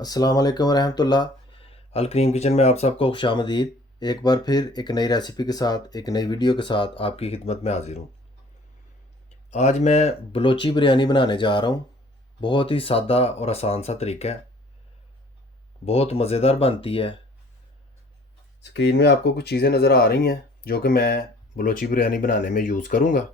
अस्सलाम वालेकुम रहमतुल्लाह। अलकरीम किचन में आप सबको खुशामदीद। एक बार फिर एक नई रेसिपी के साथ, एक नई वीडियो के साथ आपकी खिदमत में हाजिर हूँ। आज मैं बलोची बिरयानी बनाने जा रहा हूँ। बहुत ही सादा और आसान सा तरीका है, बहुत मज़ेदार बनती है। स्क्रीन में आपको कुछ चीज़ें नज़र आ रही हैं जो कि मैं बलोची बिरयानी बनाने में यूज़ करूँगा।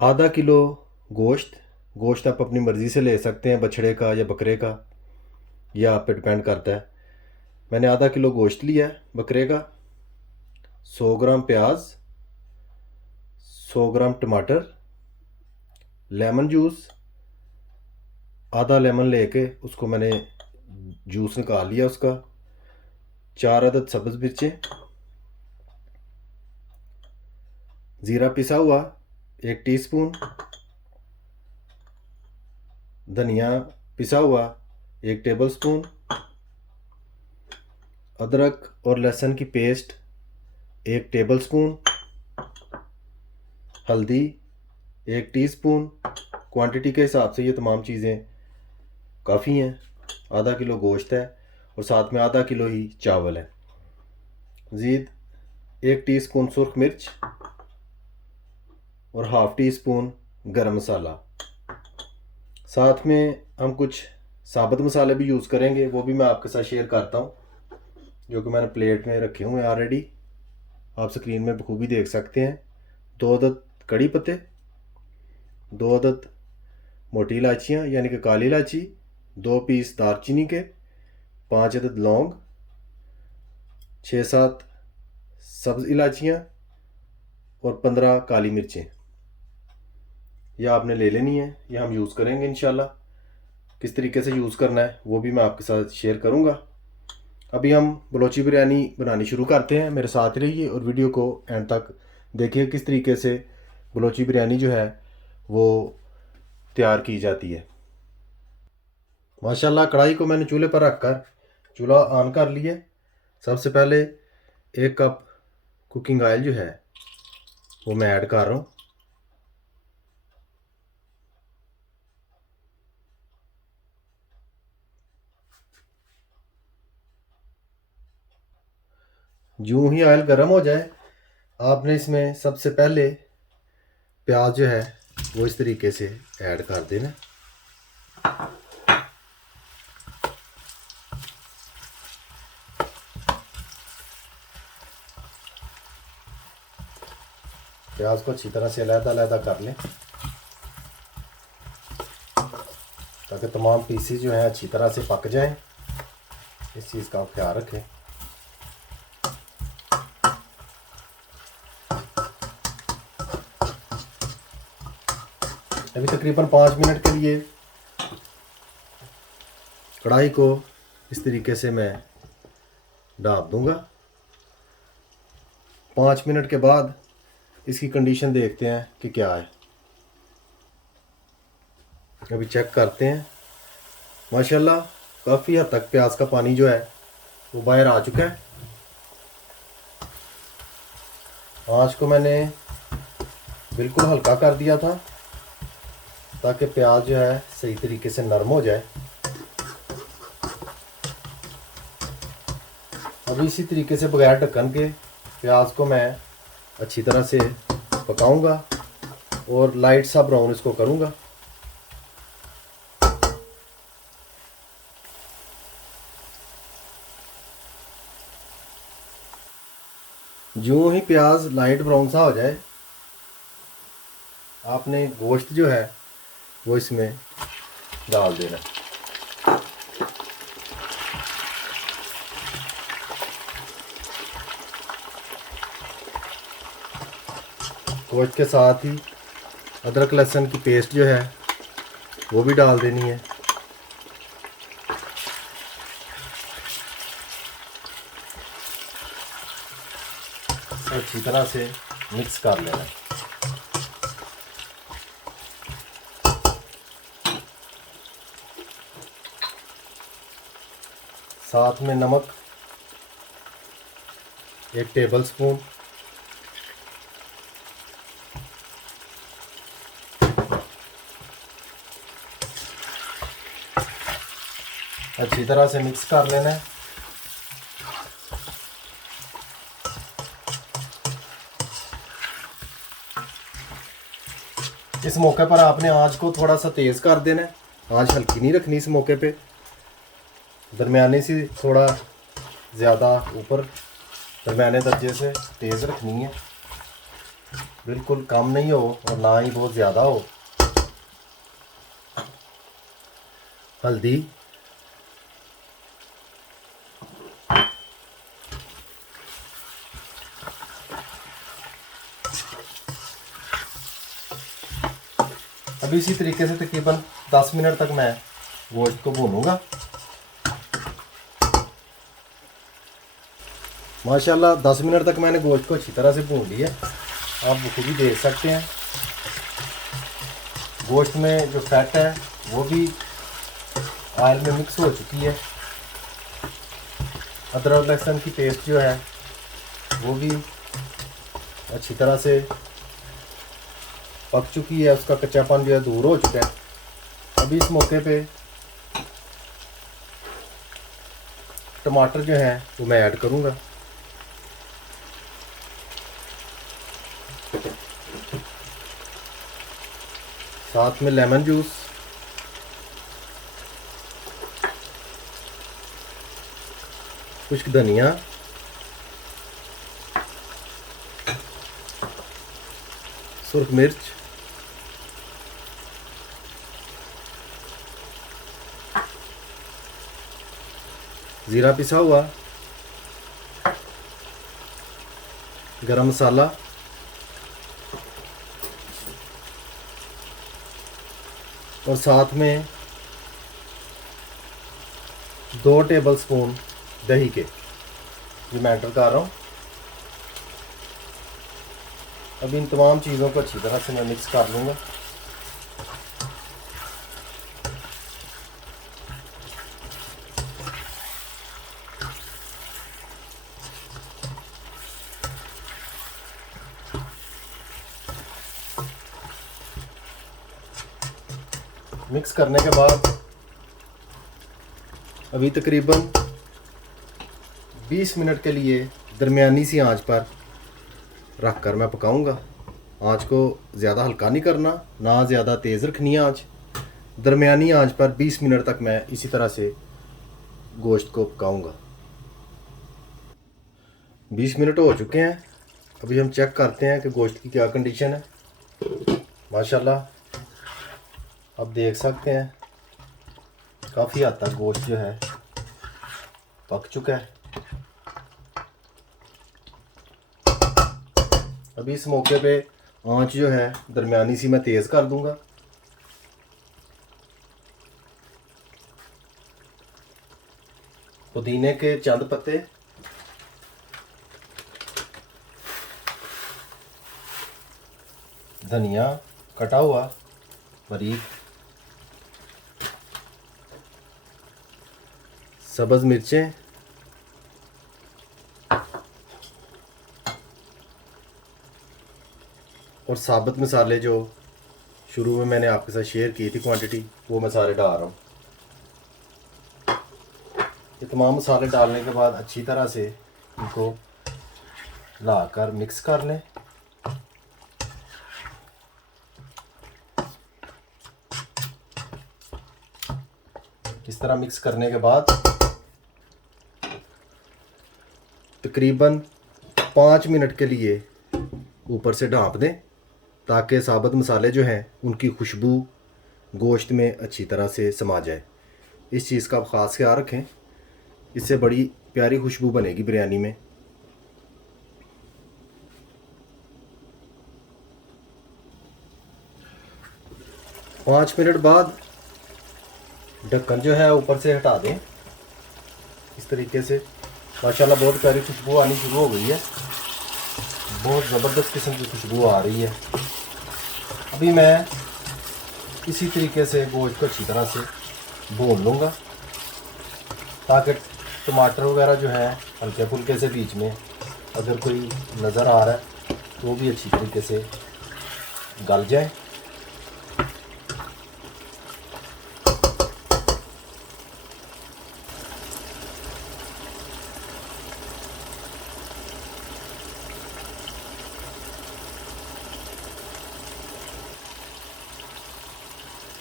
आधा किलो गोश्त। गोश्त आप अपनी मर्ज़ी से ले सकते हैं, बछड़े का या बकरे का, यह आप पे डिपेंड करता है। मैंने आधा किलो गोश्त लिया है बकरे का। 100 ग्राम प्याज, 100 ग्राम टमाटर, लेमन जूस, आधा लेमन लेके उसको मैंने जूस निकाल लिया उसका। 4 अदद सब्ज़ मिर्चें, ज़ीरा पिसा हुआ 1 टीस्पून, धनिया पिसा हुआ 1 टेबलस्पून, अदरक और लहसुन की पेस्ट 1 टेबलस्पून, हल्दी 1 टीस्पून। क्वांटिटी के हिसाब से ये तमाम चीज़ें काफ़ी हैं। आधा किलो गोश्त है और साथ में आधा किलो ही चावल है। ज़ीद 1 टीस्पून सुर्ख मिर्च और हाफ़ टी स्पून गरम मसाला। साथ में हम कुछ साबुत मसाले भी यूज़ करेंगे, वो भी मैं आपके साथ शेयर करता हूँ, जो कि मैंने प्लेट में रखे हुए हैं ऑलरेडी। आप स्क्रीन में बखूबी देख सकते हैं। 2 अदद कड़ी पत्ते, 2 अदद मोटी इलायचियाँ यानी कि काली इलायची, 2 पीस दालचीनी के, 5 अदद लौंग, 6-7 सब्ज़ इलायचियाँ और 15 काली मिर्चें। यह आपने ले लेनी है, यह हम यूज़ करेंगे इंशाल्लाह। किस तरीके से यूज़ करना है वो भी मैं आपके साथ शेयर करूँगा। अभी हम बलोची बिरयानी बनानी शुरू करते हैं। मेरे साथ रहिए और वीडियो को एंड तक देखिए किस तरीके से बलोची बिरयानी जो है वो तैयार की जाती है। माशाल्लाह कढ़ाई को मैंने चूल्हे पर रखकर चूल्हा ऑन कर लिया। सबसे पहले 1 कप कुकिंग ऑयल जो है वो मैं ऐड कर रहा हूँ। यूँ ही ऑयल गर्म हो जाए, आपने इसमें सबसे पहले प्याज जो है वो इस तरीके से ऐड कर देना। प्याज को अच्छी तरह से अलग-अलग कर लें ताकि तमाम पीसेस जो हैं अच्छी तरह से पक जाएं। इस चीज़ का आप ख्याल रखें। अभी तकरीबन 5 मिनट के लिए कढ़ाई को इस तरीके से मैं ढाँप दूंगा। 5 मिनट के बाद इसकी कंडीशन देखते हैं कि क्या है। अभी चेक करते हैं। माशाल्लाह काफ़ी हद तक प्याज का पानी जो है वो बाहर आ चुका है। आँच को मैंने बिल्कुल हल्का कर दिया था ताकि प्याज जो है सही तरीके से नरम हो जाए। अभी इसी तरीके से बगैर ढक्कन के प्याज को मैं अच्छी तरह से पकाऊंगा और लाइट सा ब्राउन इसको करूंगा। यूँ ही प्याज लाइट ब्राउन सा हो जाए, आपने गोश्त जो है वो इसमें डाल देना। गोश्त के साथ ही अदरक लहसुन की पेस्ट जो है वो भी डाल देनी है। अच्छी तरह से मिक्स कर लेना। साथ में नमक 1 टेबलस्पून, अच्छी तरह से मिक्स कर लेना है। इस मौके पर आपने आंच को थोड़ा सा तेज़ कर देना है। आंच हल्की नहीं रखनी इस मौके पे, दरमियाने से थोड़ा ज़्यादा ऊपर दरमियाने दर्जे से तेज़ रखनी है। बिल्कुल कम नहीं हो और ना ही बहुत ज़्यादा हो। हल्दी, अभी इसी तरीके से तकरीबन 10 मिनट तक मैं गोश्त को भूनूंगा। माशाल्लाह 10 मिनट तक मैंने गोश्त को अच्छी तरह से भून लिया। आप खुद ही देख सकते हैं गोश्त में जो फैट है वो भी ऑयल में मिक्स हो चुकी है। अदरक लहसुन की पेस्ट जो है वो भी अच्छी तरह से पक चुकी है, उसका कच्चापन जो है दूर हो चुका है। अभी इस मौके पे टमाटर जो है वो मैं ऐड करूँगा। साथ में लेमन जूस, कुछ धनिया, सुर्ख मिर्च, ज़ीरा पिसा हुआ, गरम मसाला और साथ में 2 टेबल स्पून दही के ये मैं एंटर कर रहा हूँ। अब इन तमाम चीज़ों को अच्छी तरह से मैं मिक्स कर लूँगा। मिक्स करने के बाद अभी तकरीबन 20 मिनट के लिए दरमियानी सी आंच पर रख कर मैं पकाऊंगा। आंच को ज़्यादा हल्का नहीं करना, ना ज़्यादा तेज़ रखनी है आंच। दरमियानी आंच पर 20 मिनट तक मैं इसी तरह से गोश्त को पकाऊंगा। 20 मिनट हो चुके हैं। अभी हम चेक करते हैं कि गोश्त की क्या कंडीशन है। माशाल्लाह आप देख सकते हैं काफ़ी हद तक गोश्त जो है पक चुका है। अभी इस मौके पे आंच जो है दरमियानी सी मैं तेज़ कर दूंगा। पुदीने के चंद पत्ते, धनिया कटा हुआ बारीक, सब्ज़ मिर्चें, और साबुत मसाले जो शुरू में मैंने आपके साथ शेयर की थी क्वांटिटी, वो मैं सारे डाल रहा हूँ। ये तमाम मसाले डालने के बाद अच्छी तरह से इनको लाकर मिक्स कर लें। इस तरह मिक्स करने के बाद तकरीबन 5 मिनट के लिए ऊपर से ढाँप दें ताकि साबुत मसाले जो हैं उनकी खुशबू गोश्त में अच्छी तरह से समा जाए। इस चीज़ का आप ख़ास ख्याल रखें, इससे बड़ी प्यारी खुशबू बनेगी बिरयानी में। पाँच मिनट बाद ढक्कन जो है ऊपर से हटा दें इस तरीके से। माशाल्लाह बहुत प्यारी खुशबू आनी शुरू हो गई है, बहुत ज़बरदस्त किस्म की खुशबू आ रही है। अभी मैं इसी तरीके से गोश्त को अच्छी तरह से भून लूँगा ताकि टमाटर वगैरह जो है हल्के फुल्के से बीच में अगर कोई नज़र आ रहा है तो वो भी अच्छी तरीके से गल जाए।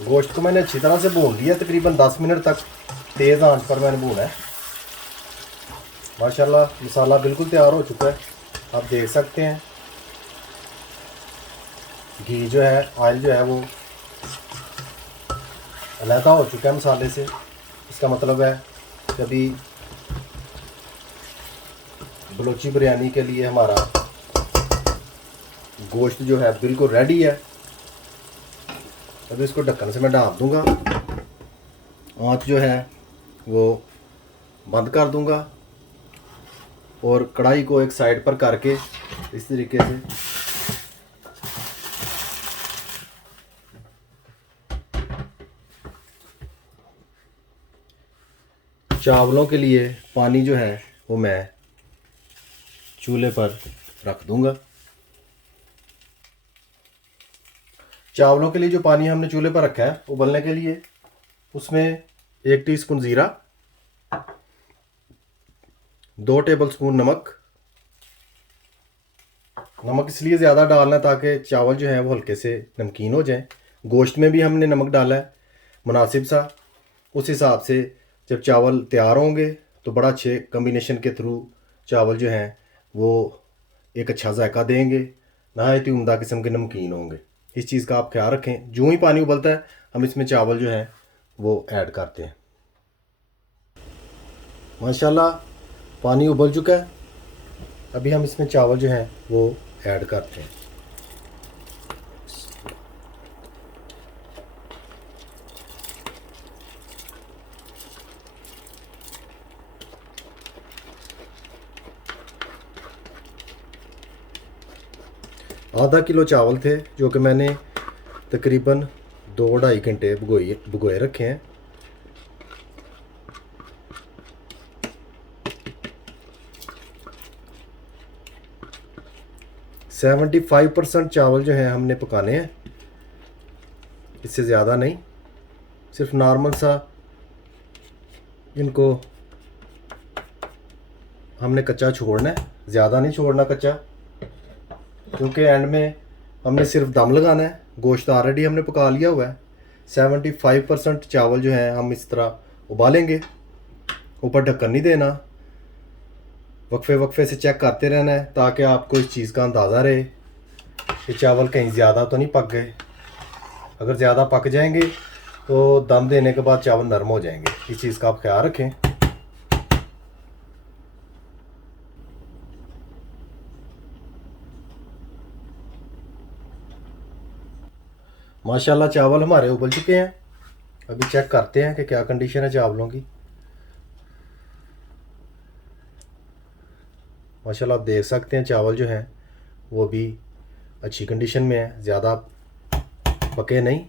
गोश्त को मैंने अच्छी तरह से भून लिया, तकरीबन 10 मिनट तक तेज़ आंच पर मैंने भूना है। माशाल्लाह मसाला बिल्कुल तैयार हो चुका है, आप देख सकते हैं। घी जो है, ऑयल जो है वो अलहदा हो चुका है मसाले से। इसका मतलब है कि अभी बलोची बिरयानी के लिए हमारा गोश्त जो है बिल्कुल रेडी है। अभी इसको ढक्कन से मैं ढाँप दूंगा, आँच जो है वो बंद कर दूंगा और कढ़ाई को एक साइड पर करके इस तरीके से चावलों के लिए पानी जो है वो मैं चूल्हे पर रख दूंगा। चावलों के लिए जो पानी हमने चूल्हे पर रखा है उबलने के लिए, उसमें 1 टीस्पून ज़ीरा, 2 टेबलस्पून नमक। नमक इसलिए ज़्यादा डालना ताकि चावल जो हैं वो हल्के से नमकीन हो जाएं। गोश्त में भी हमने नमक डाला है मुनासिब सा, उस हिसाब से जब चावल तैयार होंगे तो बड़ा अच्छे कम्बिनेशन के थ्रू चावल जो हैं वो एक अच्छा जायका देंगे, नहायत ही उम्दा किस्म के नमकीन होंगे। इस चीज़ का आप ख्याल रखें। जो ही पानी उबलता है हम इसमें चावल जो है वो ऐड करते हैं। माशाल्लाह पानी उबल चुका है, अभी हम इसमें चावल जो हैं वो ऐड करते हैं। आधा किलो चावल थे जो कि मैंने तकरीबन 2-2.5 घंटे भिगोए रखे हैं। सेवेंटी 75% चावल जो हैं हमने पकाने हैं, इससे ज़्यादा नहीं। सिर्फ नॉर्मल सा इनको हमने कच्चा छोड़ना है, ज़्यादा नहीं छोड़ना कच्चा, क्योंकि एंड में हमने सिर्फ दम लगाना है। गोश्त ऑलरेडी हमने पका लिया हुआ है। 75% चावल जो हैं हम इस तरह उबालेंगे, ऊपर ढक्कन नहीं देना, वक्फे वक्फे से चेक करते रहना है ताकि आपको इस चीज़ का अंदाज़ा रहे कि चावल कहीं ज़्यादा तो नहीं पक गए। अगर ज़्यादा पक जाएंगे तो दम देने के बाद चावल नरम हो जाएंगे। इस चीज़ का आप ख्याल रखें। माशाल्लाह चावल हमारे उबल चुके हैं। अभी चेक करते हैं कि क्या कंडीशन है चावलों की। माशाल्लाह आप देख सकते हैं चावल जो हैं वो भी अच्छी कंडीशन में है, ज़्यादा पके नहीं,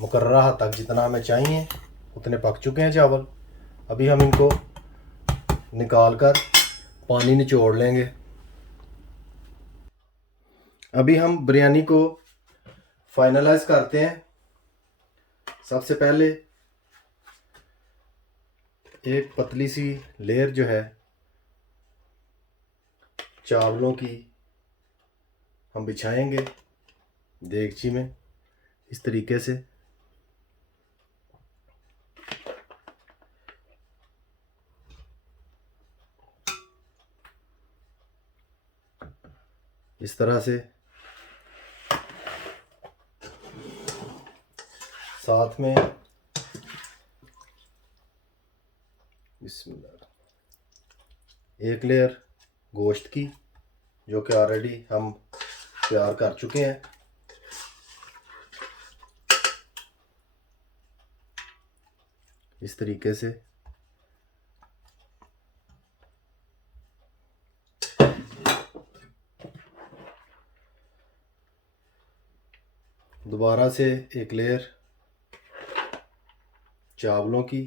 मुकर्ररा हद तक जितना हमें चाहिए उतने पक चुके हैं चावल। अभी हम इनको निकाल कर पानी निचोड़ लेंगे। अभी हम बिरयानी को फाइनलाइज करते हैं। सबसे पहले एक पतली सी लेयर जो है चावलों की हम बिछाएंगे देगची में इस तरीके से। इस तरह से साथ में एक लेयर गोश्त की जो कि ऑलरेडी हम तैयार कर चुके हैं। इस तरीके से दोबारा से एक लेयर चावलों की,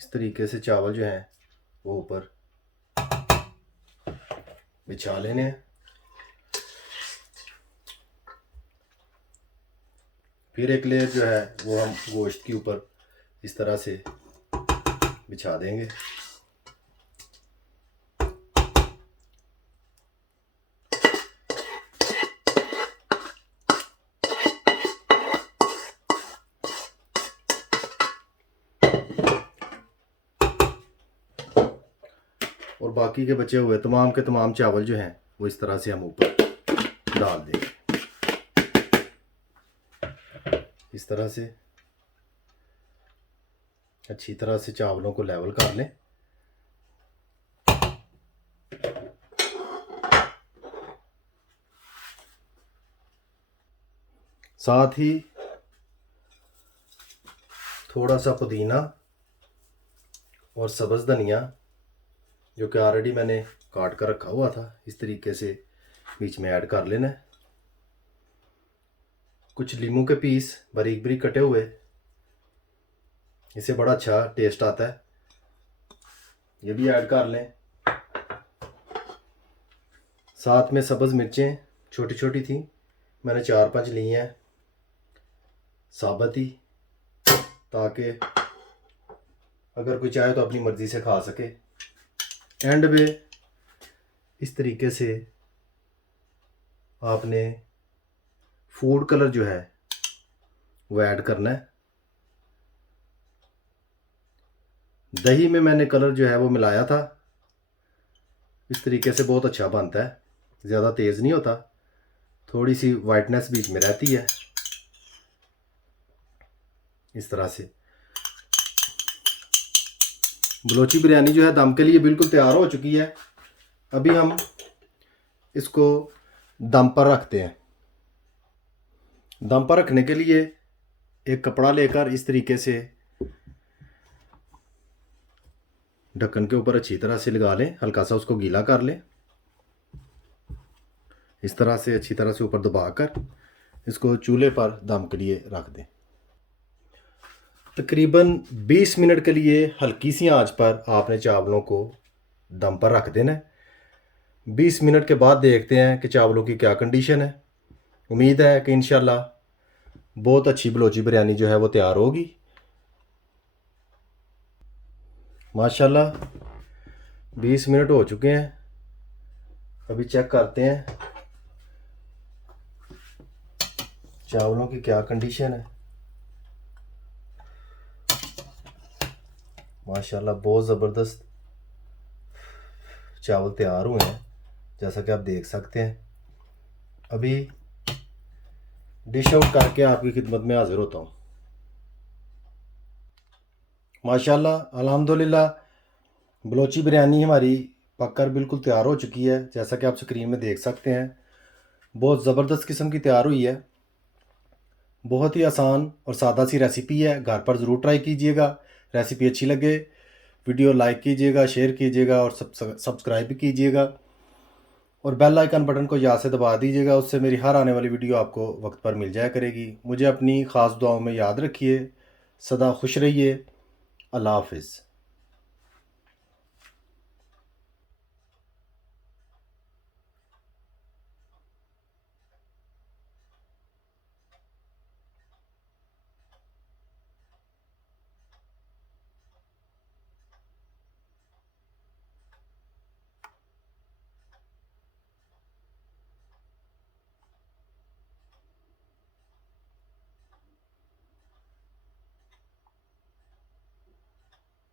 इस तरीके से चावल जो हैं वो ऊपर बिछा लेने हैं। फिर एक लेयर जो है वो हम गोश्त के ऊपर इस तरह से बिछा देंगे। और बाकी के बचे हुए तमाम के तमाम चावल जो हैं वो इस तरह से हम ऊपर डाल देंगे। इस तरह से अच्छी तरह से चावलों को लेवल कर लें। साथ ही थोड़ा सा पुदीना और सब्ज़ धनिया जो कि ऑलरेडी मैंने काट कर रखा हुआ था, इस तरीके से बीच में ऐड कर लेना है। कुछ लीमू के पीस बारीक बारीक कटे हुए, इससे बड़ा अच्छा टेस्ट आता है, ये भी ऐड कर लें। साथ में सब्ज़ मिर्चें छोटी छोटी थी, मैंने 4-5 ली हैं साबुत ही, ताकि अगर कोई चाहे तो अपनी मर्ज़ी से खा सके। एंड में इस तरीके से आपने फूड कलर जो है वो ऐड करना है। दही में मैंने कलर जो है वो मिलाया था, इस तरीके से बहुत अच्छा बनता है, ज़्यादा तेज़ नहीं होता, थोड़ी सी वाइटनेस बीच में रहती है। इस तरह से बलोची बिरयानी जो है दम के लिए बिल्कुल तैयार हो चुकी है। अभी हम इसको दम पर रखते हैं। दम पर रखने के लिए एक कपड़ा लेकर इस तरीके से ढक्कन के ऊपर अच्छी तरह से लगा लें, हल्का सा उसको गीला कर लें। इस तरह से अच्छी तरह से ऊपर दबाकर इसको चूल्हे पर दम के लिए रख दें। तकरीबन 20 मिनट के लिए हल्की सी आंच पर आपने चावलों को दम पर रख देना है। 20 मिनट के बाद देखते हैं कि चावलों की क्या कंडीशन है। उम्मीद है कि इंशाल्लाह बहुत अच्छी बलोची बिरयानी जो है वो तैयार होगी। माशाल्लाह 20 मिनट हो चुके हैं, अभी चेक करते हैं चावलों की क्या कंडीशन है। माशाल्लाह बहुत ज़बरदस्त चावल तैयार हुए हैं, जैसा कि आप देख सकते हैं। अभी डिश आउट करके आपकी खिदमत में हाजिर होता हूँ। माशाल्लाह अल्हम्दुलिल्लाह बलोची बिरयानी हमारी पककर बिल्कुल तैयार हो चुकी है, जैसा कि आप स्क्रीन में देख सकते हैं। बहुत ज़बरदस्त किस्म की तैयार हुई है। बहुत ही आसान और सादा सी रेसिपी है, घर पर ज़रूर ट्राई कीजिएगा। रेसिपी अच्छी लगे वीडियो लाइक कीजिएगा, शेयर कीजिएगा और सब्सक्राइब भी कीजिएगा और बेल आइकन बटन को याद से दबा दीजिएगा, उससे मेरी हर आने वाली वीडियो आपको वक्त पर मिल जाया करेगी। मुझे अपनी ख़ास दुआओं में याद रखिए। सदा खुश रहिए। अल्लाह हाफिज़।